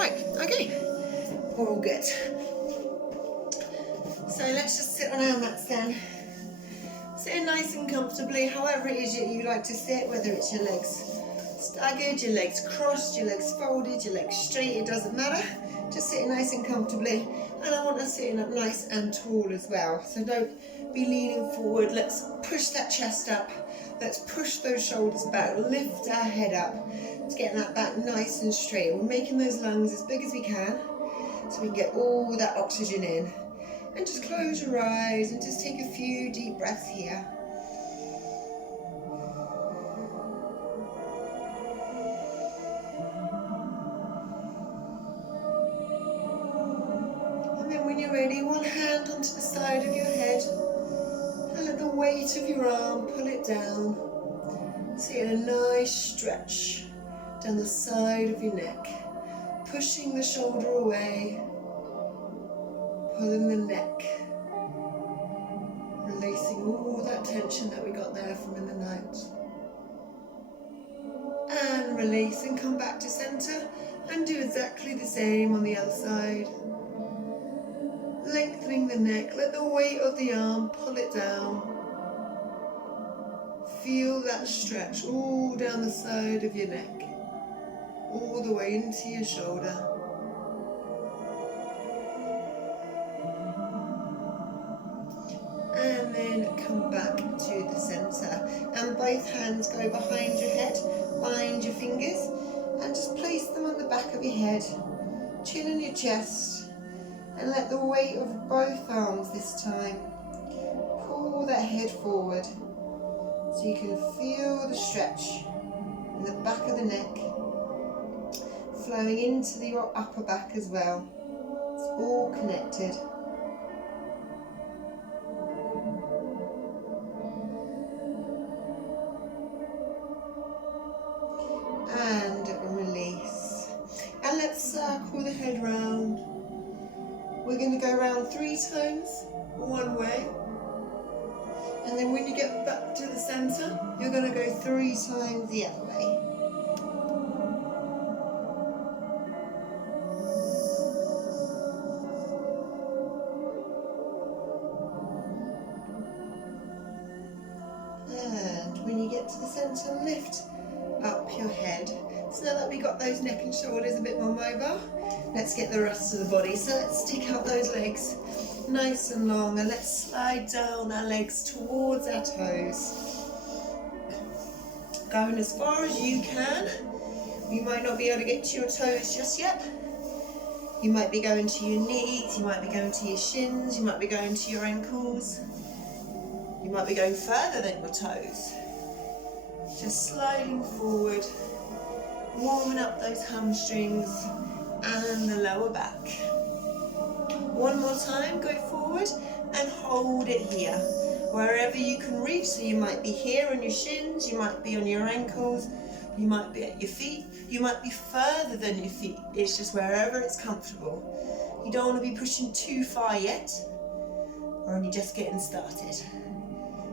Right, okay, we're all good. So let's just sit on our mats then. Sitting nice and comfortably, however it is that you like to sit, whether it's your legs staggered, your legs crossed, your legs folded, your legs straight, it doesn't matter. Just sitting nice and comfortably. And I want us sitting up nice and tall as well. So don't be leaning forward. Let's push that chest up. Let's push those shoulders back. Lift our head up. Let's get that back nice and straight. We're making those lungs as big as we can so we can get all that oxygen in. And just close your eyes and just take a few deep breaths here. And then when you're ready, one hand onto the side of your head and let the weight of your arm pull it down. So you get a nice stretch down the side of your neck, pushing the shoulder away, pulling the neck, releasing all that tension that we got there from in the night. And release and come back to center and do exactly the same on the other side. Lengthening the neck, let the weight of the arm pull it down. Feel that stretch all down the side of your neck, all the way into your shoulder. And then come back to the center. And both hands go behind your head, bind your fingers, and just place them on the back of your head, chin on your chest, and let the weight of both arms this time pull that head forward so you can feel the stretch in the back of the neck flowing into your upper back as well. It's all connected. And release. And let's circle the head round. We're going to go around 3 times one way. And then when you get back to the center, you're going to go 3 times the other way. And when you get to the center, lift up your head. So now that we got those neck and shoulders a bit more mobile, let's get the rest of the body. So let's stick out those legs nice and long, and let's slide down our legs towards our toes. Going as far as you can. You might not be able to get to your toes just yet. You might be going to your knees, you might be going to your shins, you might be going to your ankles. You might be going further than your toes. Just sliding forward, warming up those hamstrings and the lower back. One more time, go forward and hold it here. Wherever you can reach, so you might be here on your shins, you might be on your ankles, you might be at your feet, you might be further than your feet. It's just wherever it's comfortable. You don't want to be pushing too far yet, or only just getting started.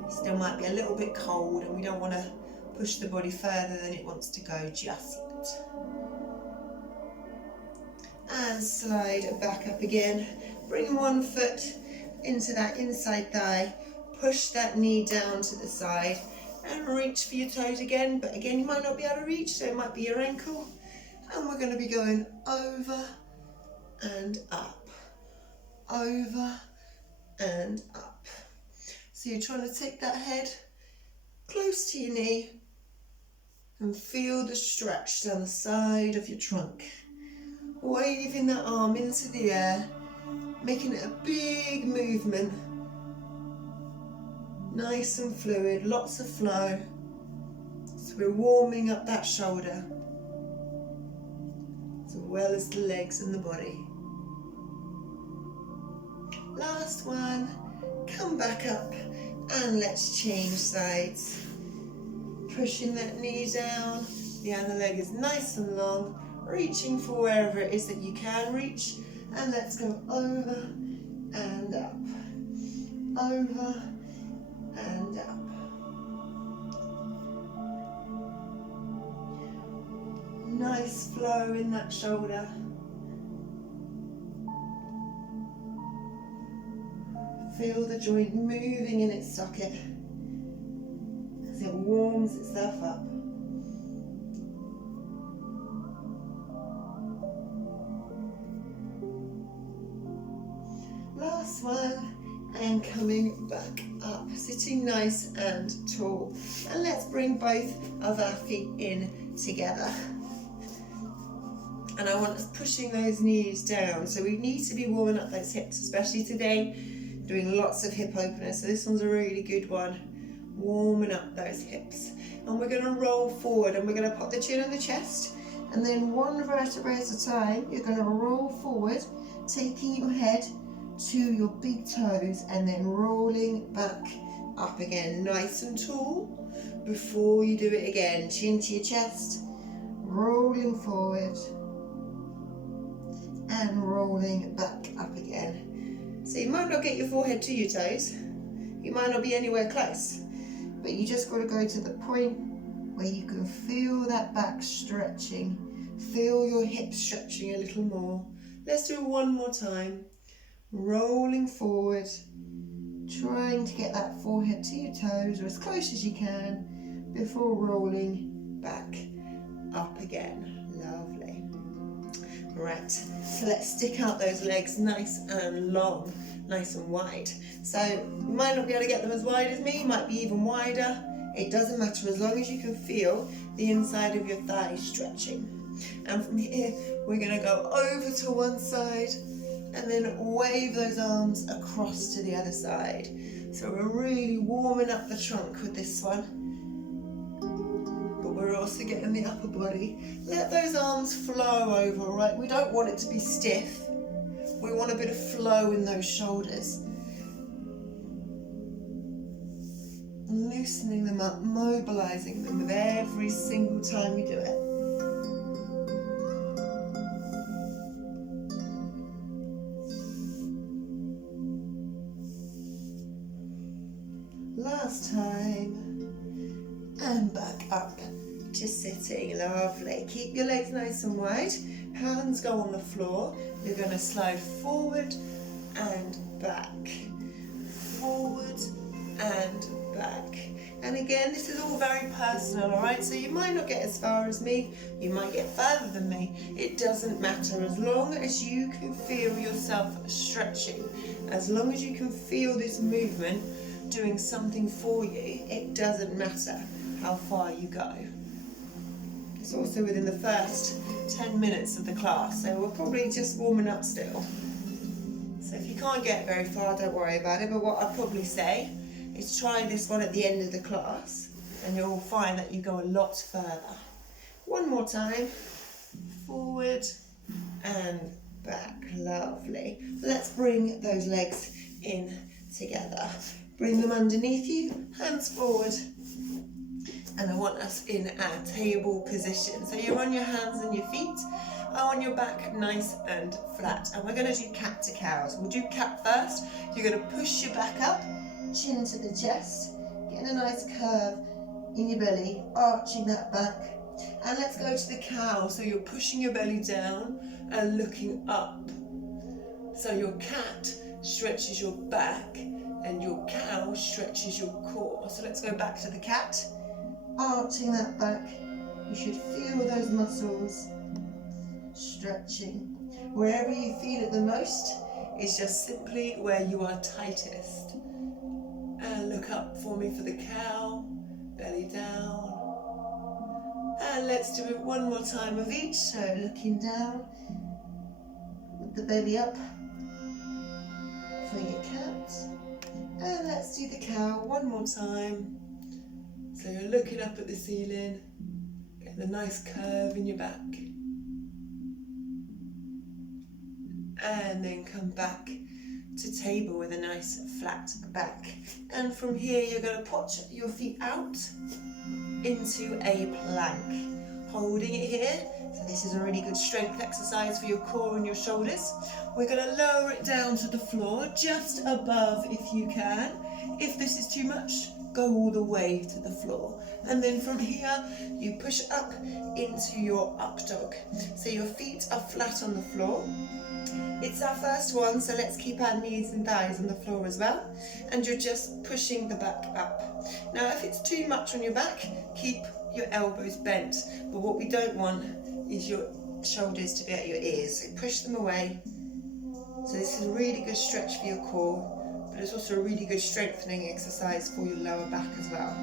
Still might be a little bit cold, and we don't want to push the body further than it wants to go just yet. And slide back up again. Bring one foot into that inside thigh. Push that knee down to the side and reach for your toes again. But again, you might not be able to reach, so it might be your ankle. And we're going to be going over and up. Over and up. So you're trying to take that head close to your knee and feel the stretch down the side of your trunk. Waving that arm into the air, making it a big movement. Nice and fluid, lots of flow. So we're warming up that shoulder, as well as the legs and the body. Last one, come back up and let's change sides. Pushing that knee down, the other leg is nice and long, reaching for wherever it is that you can reach, and let's go over and up, over and up. Nice flow in that shoulder, Feel the joint moving in its socket as it warms itself up. Last one, and coming back up, sitting nice and tall. And let's bring both of our feet in together. And I want us pushing those knees down. So we need to be warming up those hips, especially today, doing lots of hip openers. So this one's a really good one. Warming up those hips. And we're gonna roll forward and we're gonna pop the chin on the chest. And then one vertebra at a time, you're gonna roll forward, taking your head to your big toes and then rolling back up again, nice and tall. Before you do it again, chin to your chest, rolling forward and rolling back up again. So you might not get your forehead to your toes, you might not be anywhere close, but you just got to go to the point where you can feel that back stretching, feel your hips stretching a little more. Let's do it one more time. Rolling forward, trying to get that forehead to your toes or as close as you can before rolling back up again. Lovely. Right, so let's stick out those legs nice and long, nice and wide. So you might not be able to get them as wide as me, might be even wider. It doesn't matter as long as you can feel the inside of your thighs stretching. And from here, we're going to go over to one side and then wave those arms across to the other side. So we're really warming up the trunk with this one, but we're also getting the upper body. Let those arms flow over, right? We don't want it to be stiff. We want a bit of flow in those shoulders. Loosening them up, mobilizing them with every single time we do it. Last time, and back up to sitting. Lovely. Keep your legs nice and wide, hands go on the floor. You're going to slide forward and back, forward and back. And again, this is all very personal, all right? So you might not get as far as me, you might get further than me. It doesn't matter, as long as you can feel yourself stretching, as long as you can feel this movement doing something for you, it doesn't matter how far you go. It's also within the first 10 minutes of the class, so we're probably just warming up still. So if you can't get very far, don't worry about it, but what I'd probably say is try this one at the end of the class and you'll find that you go a lot further. One more time, forward and back. Lovely. Let's bring those legs in together. Bring them underneath you, hands forward. And I want us in our table position. So you're on your hands and your feet, on your back, nice and flat. And we're going to do cat to cows. We'll do cat first. You're going to push your back up, chin to the chest, getting a nice curve in your belly, arching that back. And let's go to the cow. So you're pushing your belly down and looking up. So your cat stretches your back and your cow stretches your core. So let's go back to the cat, arching that back. You should feel those muscles stretching. Wherever you feel it the most is just simply where you are tightest. And look up for me for the cow, belly down. And let's do it one more time of each. So looking down with the belly up for your cat. And let's do the cow one more time. So you're looking up at the ceiling, getting a nice curve in your back. And then come back to table with a nice flat back. And from here you're going to put your feet out into a plank, holding it here. So this is a really good strength exercise for your core and your shoulders. We're going to lower it down to the floor, just above if you can. If this is too much, go all the way to the floor. And then from here, you push up into your up dog. So your feet are flat on the floor. It's our first one, so let's keep our knees and thighs on the floor as well. And you're just pushing the back up. Now, if it's too much on your back, keep your elbows bent. But what we don't want is your shoulders to be at your ears. So push them away. So this is a really good stretch for your core, but it's also a really good strengthening exercise for your lower back as well.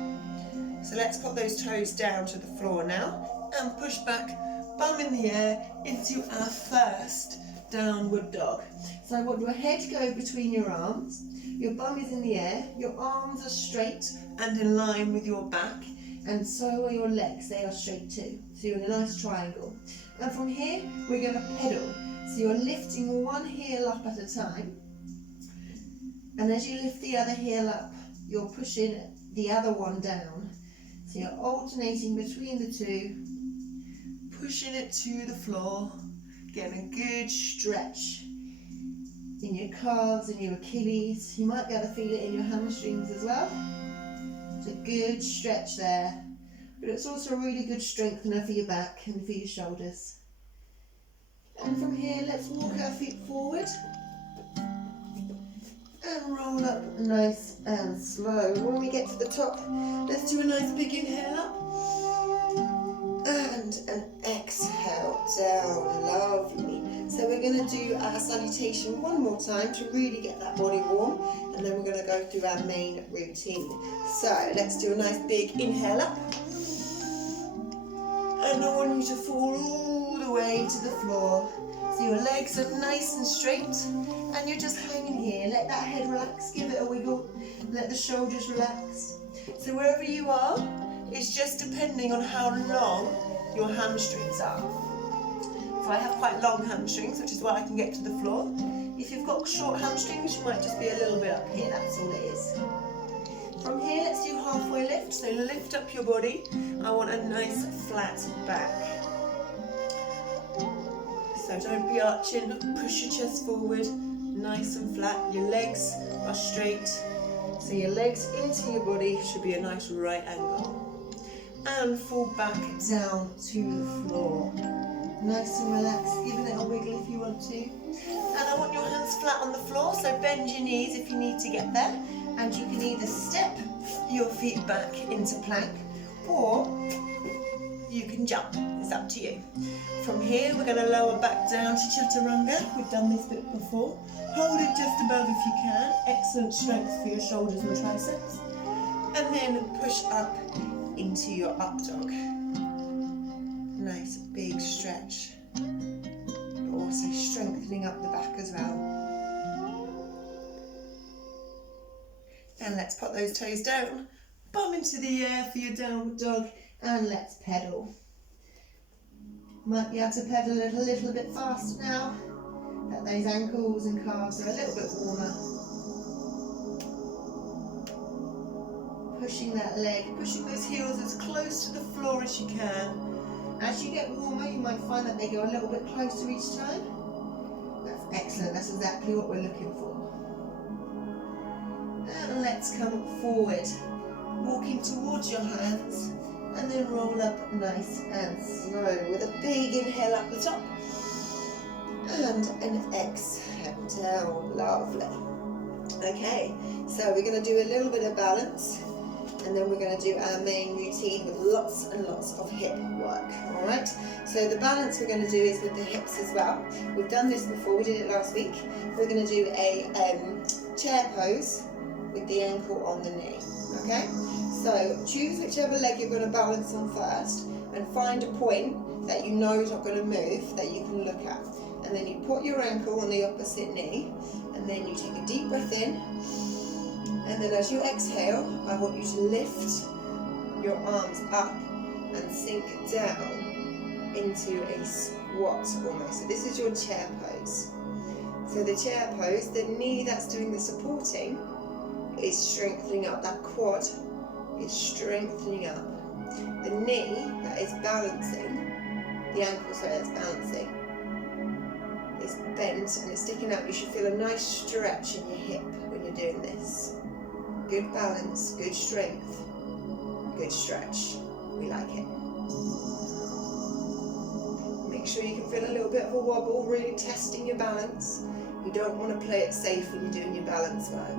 So let's put those toes down to the floor now and push back, bum in the air, into our first downward dog. So I want your head to go between your arms, your bum is in the air, your arms are straight and in line with your back, and so are your legs, they are straight too. So you're in a nice triangle. And from here, we're going to pedal. So you're lifting one heel up at a time, and as you lift the other heel up, you're pushing the other one down. So you're alternating between the two, pushing it to the floor, getting a good stretch in your calves and your Achilles. You might be able to feel it in your hamstrings as well. It's a good stretch there, but it's also a really good strengthener for your back and for your shoulders. And from here, let's walk our feet forward and roll up nice and slow. When we get to the top, let's do a nice big inhale up and an exhale down. Lovely. So we're going to do our salutation one more time to really get that body warm, and then we're going to go through our main routine. So let's do a nice big inhale up, and I want you to fall all the way to the floor. So your legs are nice and straight, and you're just hanging here. Let that head relax, give it a wiggle, let the shoulders relax. So wherever you are, it's just depending on how long your hamstrings are. So I have quite long hamstrings, which is why I can get to the floor. If you've got short hamstrings, you might just be a little bit up here, that's all it is. From here, let's do halfway lift. So lift up your body. I want a nice flat back. So don't be arching, push your chest forward, nice and flat. Your legs are straight. So your legs into your body should be a nice right angle. And fall back down to the floor. Nice and relaxed, giving it a wiggle if you want to. And I want your hands flat on the floor, so bend your knees if you need to get there. And you can either step your feet back into plank, or you can jump, it's up to you. From here, we're going to lower back down to chaturanga. We've done this bit before. Hold it just above if you can. Excellent strength for your shoulders and triceps. And then push up into your up dog. Nice big stretch, but also strengthening up the back as well. And let's put those toes down, bum into the air for your downward dog, and let's pedal. Might be able to pedal it a little bit faster now, that those ankles and calves are a little bit warmer. Pushing that leg, pushing those heels as close to the floor as you can. As you get warmer, you might find that they go a little bit closer each time. That's excellent, that's exactly what we're looking for. And let's come forward, walking towards your hands, and then roll up nice and slow with a big inhale up the top, and an exhale down. Lovely. Okay, so we're going to do a little bit of balance, and then we're going to do our main routine with lots and lots of hip work. Alright, so the balance we're going to do is with the hips as well. We've done this before, we did it last week. We're going to do a chair pose with the ankle on the knee. Okay, so choose whichever leg you're going to balance on first, and find a point that you know is not going to move that you can look at. And then you put your ankle on the opposite knee, and then you take a deep breath in. And then as you exhale, I want you to lift your arms up and sink down into a squat almost. So this is your chair pose. So the chair pose, the knee that's doing the supporting is strengthening up. That quad is strengthening up. The knee that is balancing, the ankle, that's balancing, is bent and it's sticking out. You should feel a nice stretch in your hip when you're doing this. Good balance, good strength, good stretch. We like it. Make sure you can feel a little bit of a wobble, really testing your balance. You don't want to play it safe when you're doing your balance work.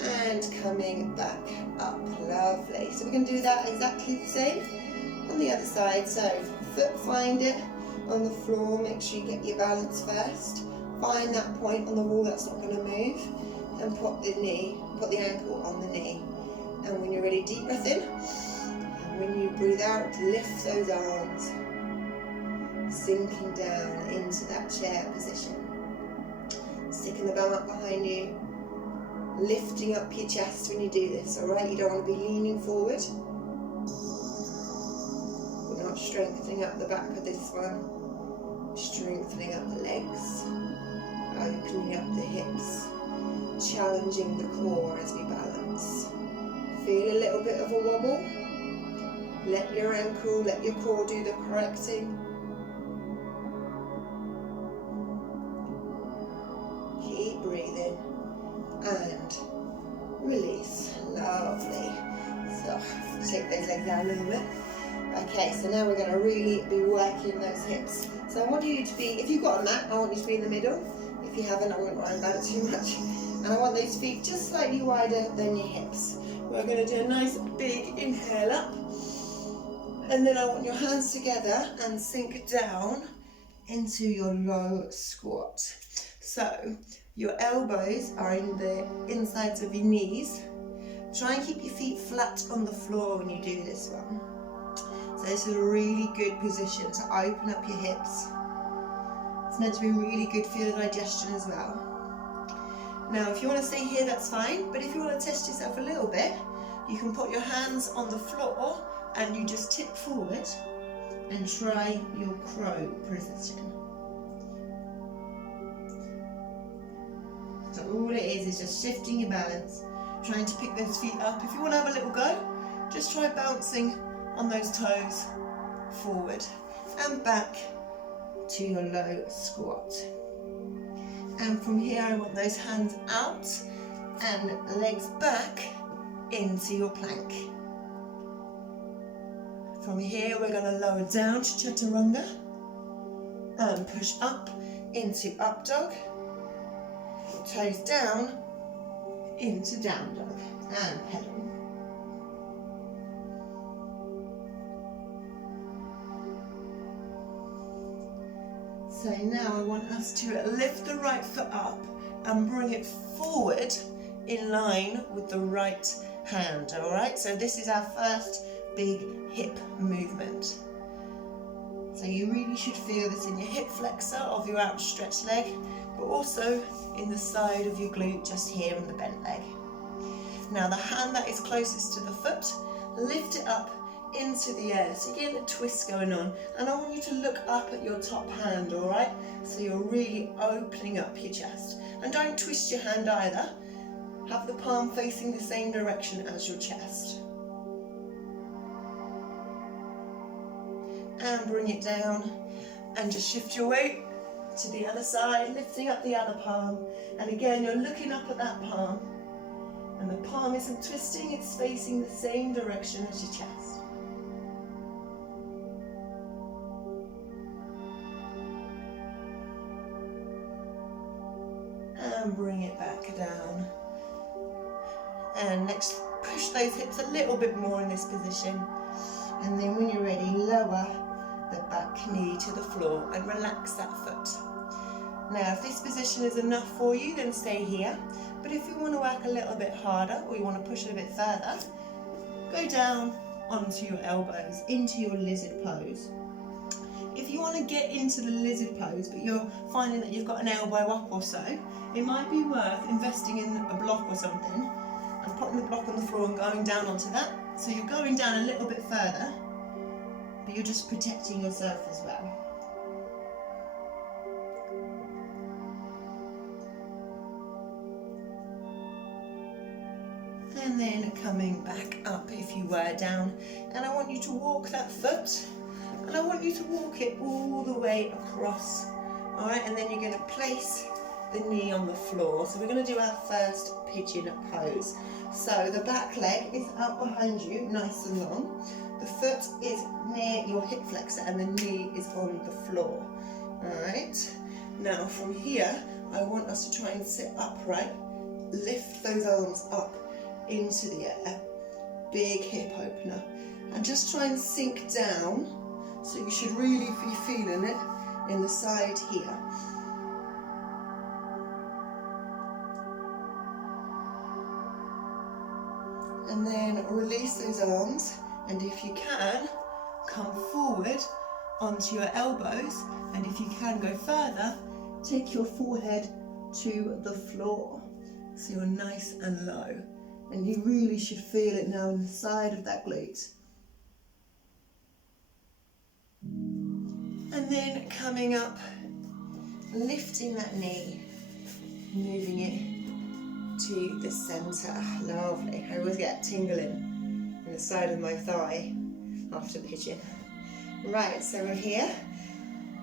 And coming back up, lovely. So we're going to do that exactly the same on the other side. So foot finder on the floor, make sure you get your balance first. Find that point on the wall that's not going to move, and put the ankle on the knee. And when you're ready, deep breath in. And when you breathe out, lift those arms, sinking down into that chair position. Sticking the bum up behind you, lifting up your chest when you do this, alright? You don't want to be leaning forward. We're not strengthening up the back of this one, strengthening up the legs, opening up the hips, challenging the core as we balance. Feel a little bit of a wobble. Let your ankle, let your core do the correcting. Keep breathing and release. Lovely. So take those legs down a little bit. Okay, so now we're going to really be working those hips. So I want you to be, if you've got a mat, I want you to be in the middle. If you haven't, I won't worry about it too much. And I want those feet just slightly wider than your hips. We're going to do a nice big inhale up. And then I want your hands together and sink down into your low squat. So your elbows are in the insides of your knees. Try and keep your feet flat on the floor when you do this one. So this is a really good position to open up your hips. It's meant to be really good for your digestion as well. Now if you want to stay here, that's fine, but if you want to test yourself a little bit, you can put your hands on the floor and you just tip forward and try your crow position. So all it is just shifting your balance, trying to pick those feet up. If you want to have a little go, just try bouncing on those toes forward and back to your low squat. And from here I want those hands out and legs back into your plank. From here we're going to lower down to chaturanga and push up into up dog, toes down into down dog and pedal. So now I want us to lift the right foot up and bring it forward in line with the right hand, all right? So this is our first big hip movement. So you really should feel this in your hip flexor of your outstretched leg, but also in the side of your glute just here in the bent leg. Now the hand that is closest to the foot, lift it up into the air. So you get a twist going on, and I want you to look up at your top hand, all right? So you're really opening up your chest. And don't twist your hand either. Have the palm facing the same direction as your chest. And bring it down and just shift your weight to the other side, lifting up the other palm. And again, you're looking up at that palm. And the palm isn't twisting, it's facing the same direction as your chest. And bring it back down. And next, push those hips a little bit more in this position. And then when you're ready, lower the back knee to the floor and relax that foot. Now, if this position is enough for you, then stay here. But if you want to work a little bit harder, or you want to push it a bit further, go down onto your elbows, into your lizard pose. If you want to get into the lizard pose, but you're finding that you've got an elbow up or so, it might be worth investing in a block or something and putting the block on the floor and going down onto that. So you're going down a little bit further, but you're just protecting yourself as well. And then coming back up if you were down. And I want you to walk that foot, and I want you to walk it all the way across. All right, and then you're going to place the knee on the floor. So we're going to do our first pigeon pose. So the back leg is out behind you, nice and long. The foot is near your hip flexor and the knee is on the floor. Alright, now from here, I want us to try and sit upright. Lift those arms up into the air. Big hip opener. And just try and sink down. So you should really be feeling it in the side here. And then release those arms, and if you can, come forward onto your elbows, and if you can go further, take your forehead to the floor. So you're nice and low, and you really should feel it now in the side of that glute. And then coming up, lifting that knee, moving it to the centre. Lovely. I always get tingling in the side of my thigh after pigeon. Right, so we're here.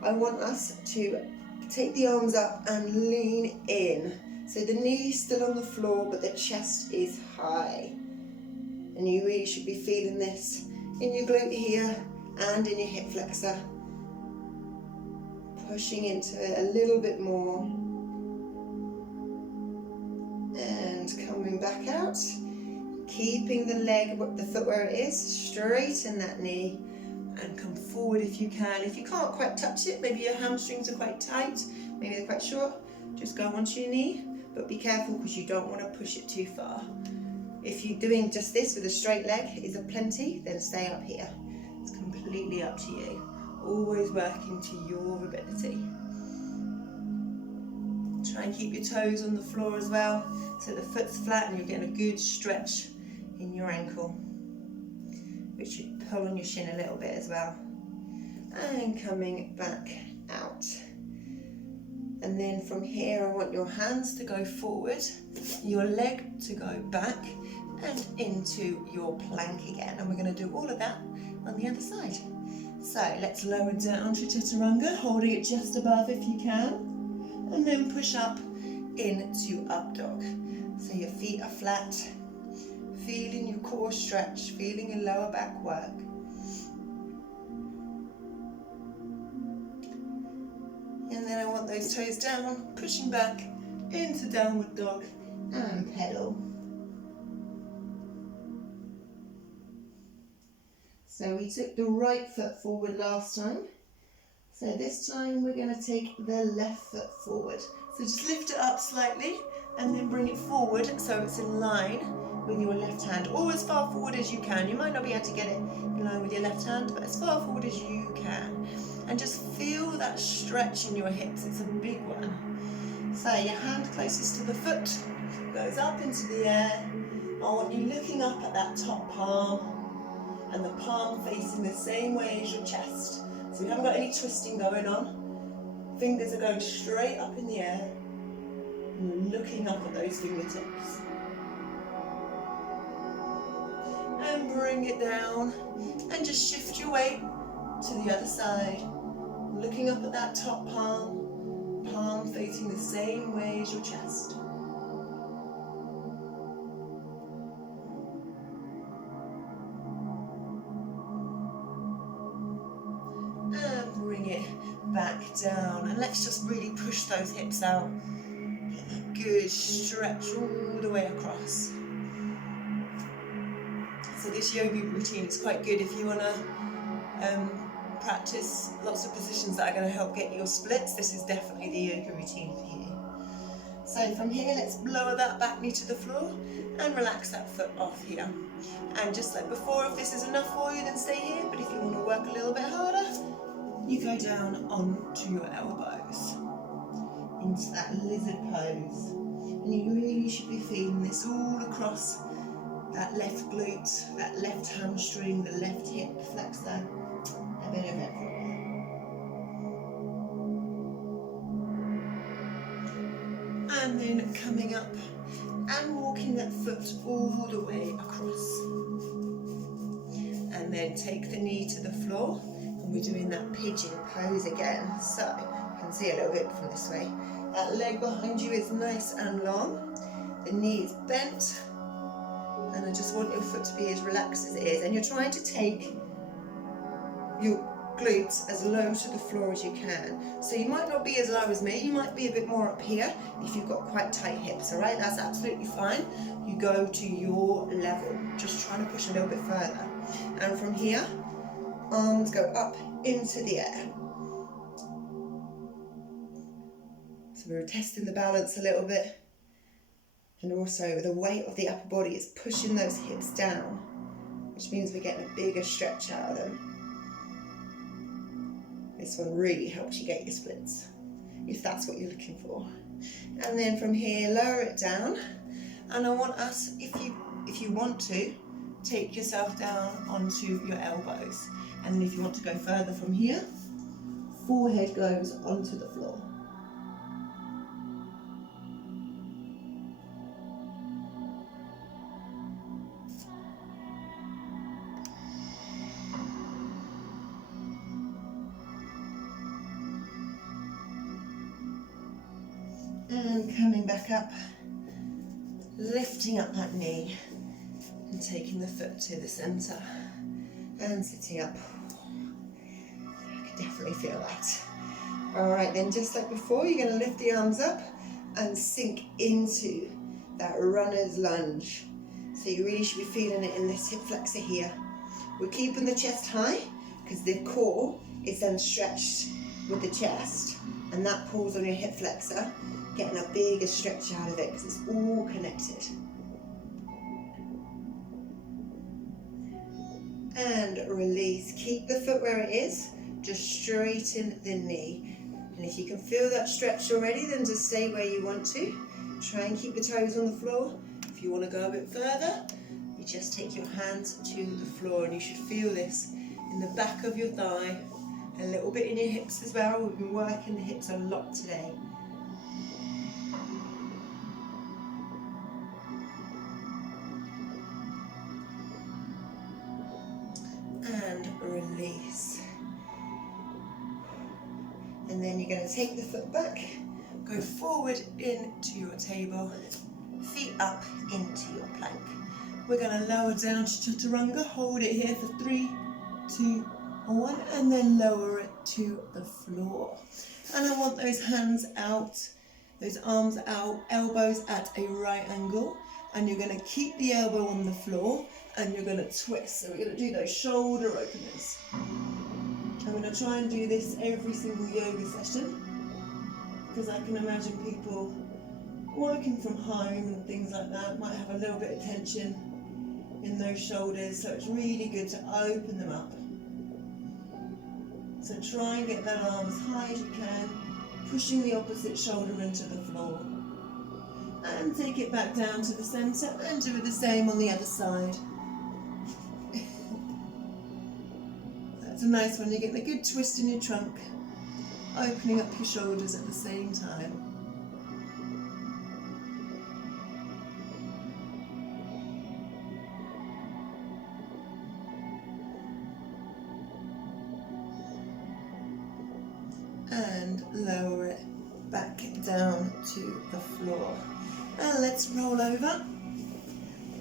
I want us to take the arms up and lean in. So the knee's still on the floor, but the chest is high. And you really should be feeling this in your glute here and in your hip flexor. Pushing into it a little bit more. And coming back out, keeping the foot where it is, straighten that knee and come forward if you can. If you can't quite touch it, maybe your hamstrings are quite tight, maybe they're quite short, just go onto your knee, but be careful because you don't want to push it too far. If you're doing just this with a straight leg is a plenty, then stay up here. It's completely up to you. Always working to your ability. Try and keep your toes on the floor as well, so the foot's flat and you're getting a good stretch in your ankle, which should pull on your shin a little bit as well. And coming back out. And then from here, I want your hands to go forward, your leg to go back and into your plank again. And we're going to do all of that on the other side. So let's lower down to chaturanga, holding it just above if you can. And then push up into up dog. So your feet are flat, feeling your core stretch, feeling your lower back work. And then I want those toes down, pushing back into downward dog and pedal. So we took the right foot forward last time. So this time we're going to take the left foot forward. So just lift it up slightly and then bring it forward so it's in line with your left hand, or as far forward as you can. You might not be able to get it in line with your left hand, but as far forward as you can. And just feel that stretch in your hips, it's a big one. So your hand closest to the foot goes up into the air. I want you looking up at that top palm and the palm facing the same way as your chest. So we haven't got any twisting going on. Fingers are going straight up in the air. And you're looking up at those fingertips. And bring it down. And just shift your weight to the other side. Looking up at that top palm. Palm facing the same way as your chest. Back down, and let's just really push those hips out. Get that good stretch all the way across. So this yoga routine is quite good if you want to practice lots of positions that are going to help get your splits. This is definitely the yoga routine for you. So from here, let's lower that back knee to the floor and relax that foot off here. And just like before, if this is enough for you, then stay here. But if you want to work a little bit harder, you go down onto your elbows into that lizard pose. And you really should be feeling this all across that left glute, that left hamstring, the left hip flexor, a bit of everywhere. And then coming up and walking that foot all the way across. And then take the knee to the floor. We're doing that pigeon pose again. So, you can see a little bit from this way. That leg behind you is nice and long. The knee is bent. And I just want your foot to be as relaxed as it is. And you're trying to take your glutes as low to the floor as you can. So you might not be as low as me, you might be a bit more up here if you've got quite tight hips, all right? That's absolutely fine. You go to your level, just trying to push a little bit further. And from here, arms go up into the air. So we're testing the balance a little bit. And also the weight of the upper body is pushing those hips down, which means we're getting a bigger stretch out of them. This one really helps you get your splits, if that's what you're looking for. And then from here, lower it down. And I want us, if you want to, take yourself down onto your elbows. And then if you want to go further from here, forehead goes onto the floor. And coming back up, lifting up that knee and taking the foot to the centre and sitting up. I can definitely feel that. All right, then just like before, you're going to lift the arms up and sink into that runner's lunge. So you really should be feeling it in this hip flexor here. We're keeping the chest high because the core is then stretched with the chest, and that pulls on your hip flexor, getting a bigger stretch out of it because it's all connected. And release. Keep the foot where it is, just straighten the knee. And if you can feel that stretch already, then just stay where you want to. Try and keep the toes on the floor. If you want to go a bit further, you just take your hands to the floor, and you should feel this in the back of your thigh, a little bit in your hips as well. We've been working the hips a lot today. And release. And then you're going to take the foot back, go forward into your table, feet up into your plank. We're going to lower down to chaturanga, hold it here for 3, 2, 1, and then lower it to the floor. And I want those hands out, those arms out, elbows at a right angle, and you're going to keep the elbow on the floor, and you're going to twist. So we're going to do those shoulder openers. I'm going to try and do this every single yoga session, because I can imagine people working from home and things like that might have a little bit of tension in those shoulders, so it's really good to open them up. So try and get that arm as high as you can, pushing the opposite shoulder into the floor. And take it back down to the centre and do the same on the other side. That's a nice one. You're getting a good twist in your trunk, opening up your shoulders at the same time. And lower it back down to the floor. And let's roll over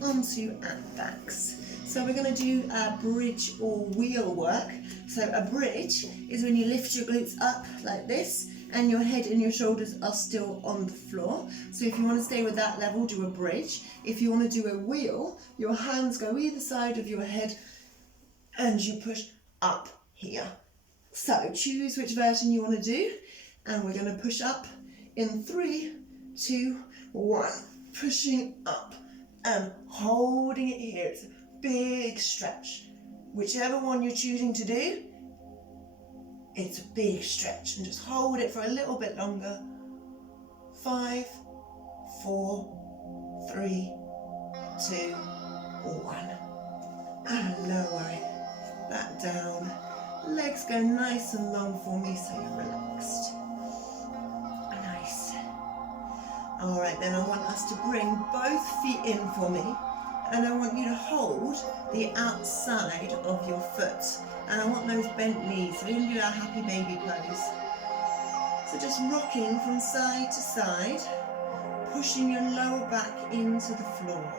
onto our backs. So we're going to do a bridge or wheel work. So a bridge is when you lift your glutes up like this and your head and your shoulders are still on the floor. So if you want to stay with that level, do a bridge. If you want to do a wheel, your hands go either side of your head and you push up here. So choose which version you want to do, and we're going to push up in 3, 2, 1. Pushing up and holding it here. It's a big stretch. Whichever one you're choosing to do, it's a big stretch, and just hold it for a little bit longer. 5, 4, 3, 2, 1. And lower it back down. Legs go nice and long for me, so you're relaxed. Nice. All right, then I want us to bring both feet in for me, and I want you to hold the outside of your foot And I want those bent knees, so we're going to do our happy baby pose. So just rocking from side to side, pushing your lower back into the floor.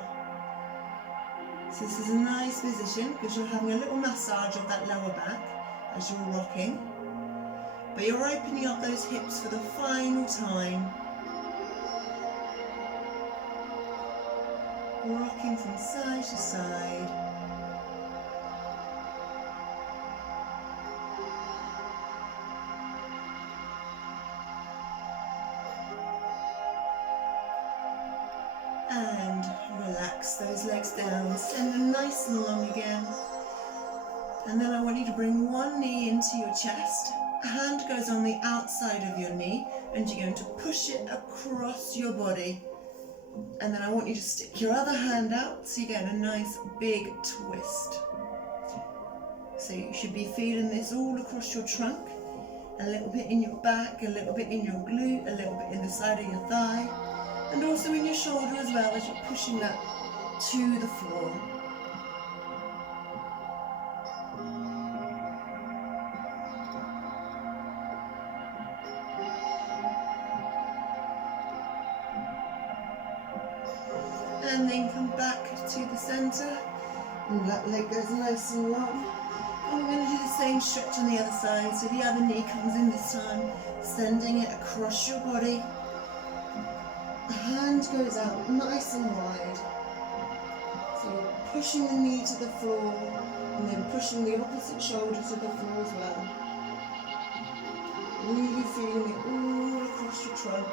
So this is a nice position because you're having a little massage of that lower back as you're rocking. But you're opening up those hips for the final time. Rocking from side to side. And relax those legs down, send them nice and long again. And then I want you to bring one knee into your chest. A hand goes on the outside of your knee and you're going to push it across your body. And then I want you to stick your other hand out so you get a nice big twist. So you should be feeling this all across your trunk, a little bit in your back, a little bit in your glute, a little bit in the side of your thigh, and also in your shoulder as well as you're pushing that to the floor. And then come back to the centre, and that leg goes nice and long. And we're going to do the same stretch on the other side, so the other knee comes in this time, sending it across your body. The hand goes out nice and wide. So you're pushing the knee to the floor, and then pushing the opposite shoulder to the floor as well. Really feeling it all across your trunk.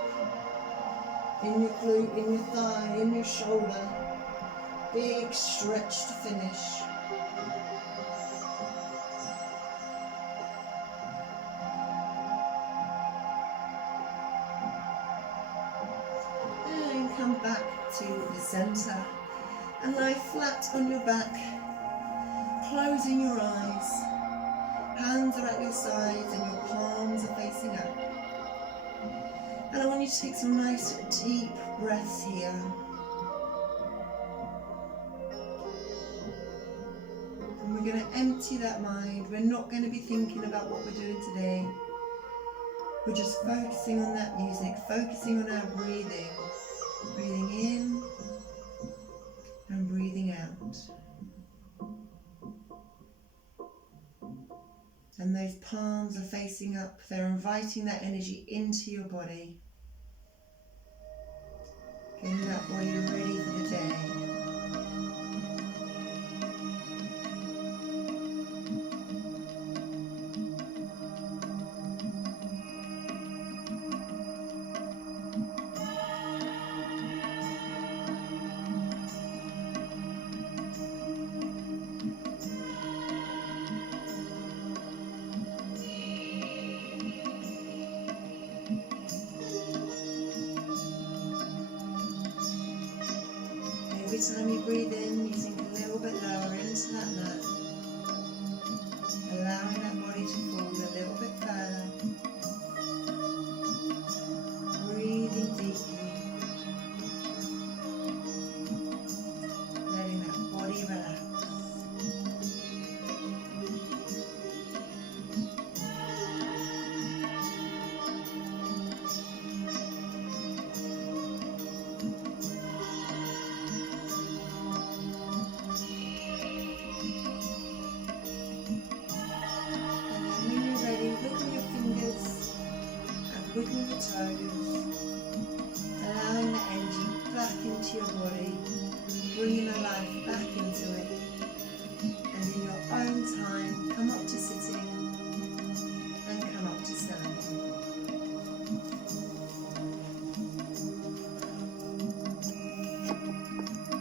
In your glute, in your thigh, in your shoulder. Big stretch to finish. And come back to the centre. And lie flat on your back, closing your eyes. Hands are at your sides and your palms are facing up. And I want you to take some nice deep breaths here. And we're going to empty that mind. We're not going to be thinking about what we're doing today. We're just focusing on that music, focusing on our breathing. Breathing in and breathing out. And those palms are facing up. They're inviting that energy into your body. Getting that body ready for the day. Every time you breathe in, you sink a little bit lower into that mat, allowing that body to fall a little bit further. Breathing deeply, letting that body relax. Wiggle your toes, allowing the energy back into your body, bringing the life back into it, and in your own time, come up to sitting.